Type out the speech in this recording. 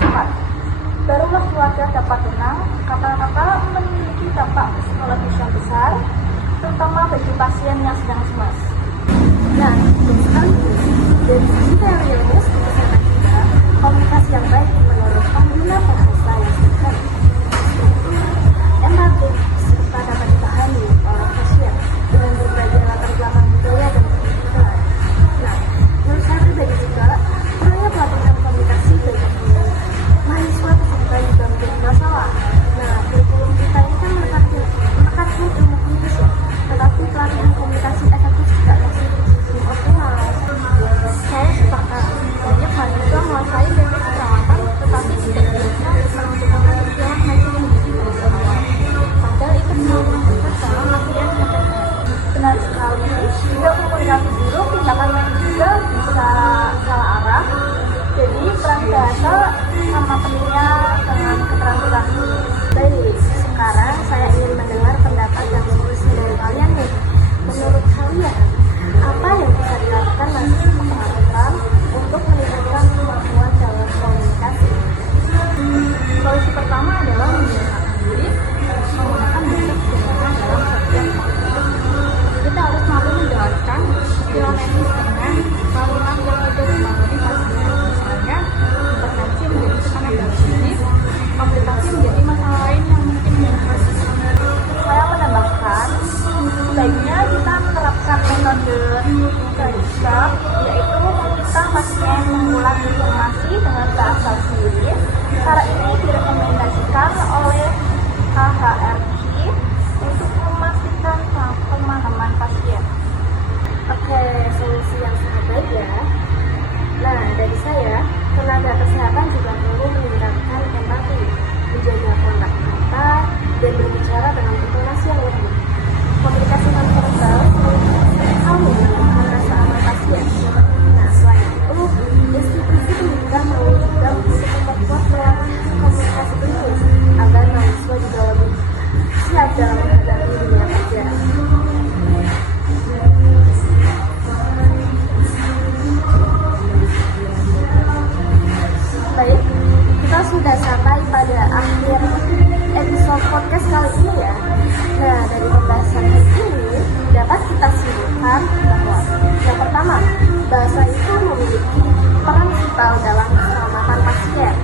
cepat. Barulah keluarga dapat tenang, kata-kata memiliki dampak psikologis yang besar, terutama bagi pasien yang sedang cemas. Nah, dari sisi teori ilmiah kesehatan juga, komunikasi yang baik menurut pengguna bahasa yang sederhana, empatik, serta dapat dipahami oleh pasien dengan berbagai latar belakang budaya dan pendidikan. Nah, menurut saya pribadi juga, perlunya pelatihan komunikasi bagi mahasiswa peserta juga menjadi masalah. Nah, kurikulum kita ini kan menekankan ilmu komunikasi, tetapi pelatihan komunikasi efektif juga masih belum optimal. Saya sepakat, banyak mahasiswa menguasai basic perawatan, tetapi tidak biasa untuk mengerjakan hasil yang begitu awal. Padahal itu belum terlihat dalam latihan kesehatan. Benar sekali, juga komunikasi buruk, tindakan medis juga bisa salah arah. Jadi peran bahasa sama pentingnya dengan keterampilan. Baik, sekarang saya ingin mendengar pendapat dan solusi dari kalian nih. Menurut kalian, apa yang bisa dilakukan mahasiswa pengetahuan untuk meningkatkan kemampuan dalam komunikasi? Solusi pertama adalah membiasakan diri menggunakan bahasa sederhana dalam setiap komunikasi. Kita harus mampu menjelaskan istilah medis dengan kalimat yang mudah memahami pasien. Misalnya, hipertensi menjadi tekanan darah tinggi, komplikasi menjadi masalah lain yang mungkin menyebabkan. Saya menambahkan, sebaiknya kita menerapkan metode Kaiser, yaitu meminta pasien mengulang informasi dengan bahasa sendiri. Cara ini direkomendasikan oleh KHRI untuk memastikan pemahaman pasien. Oke, solusi yang sangat baik ya. Nah, dari saya, tenaga kesehatan juga perlu meningkatkan empati, menjaga kontak mata, dan berbicara dengan intonasi yang lembut. Komunikasi nonverbal selalu menunjukkan rasa aman pasien. Nah, selain itu, institusi pendidikan perlu juga untuk memperkuat pelatihan komunikasi tulis agar mahasiswa juga lebih siap dalam menghadapi dunia kerja. Baik, kita sudah sampai pada akhir episode podcast kali ini ya. Nah, dari pembahasan ini dapat kita simpulkan bahwa yang pertama, bahasa itu memiliki peran vital dalam keselamatan pasien.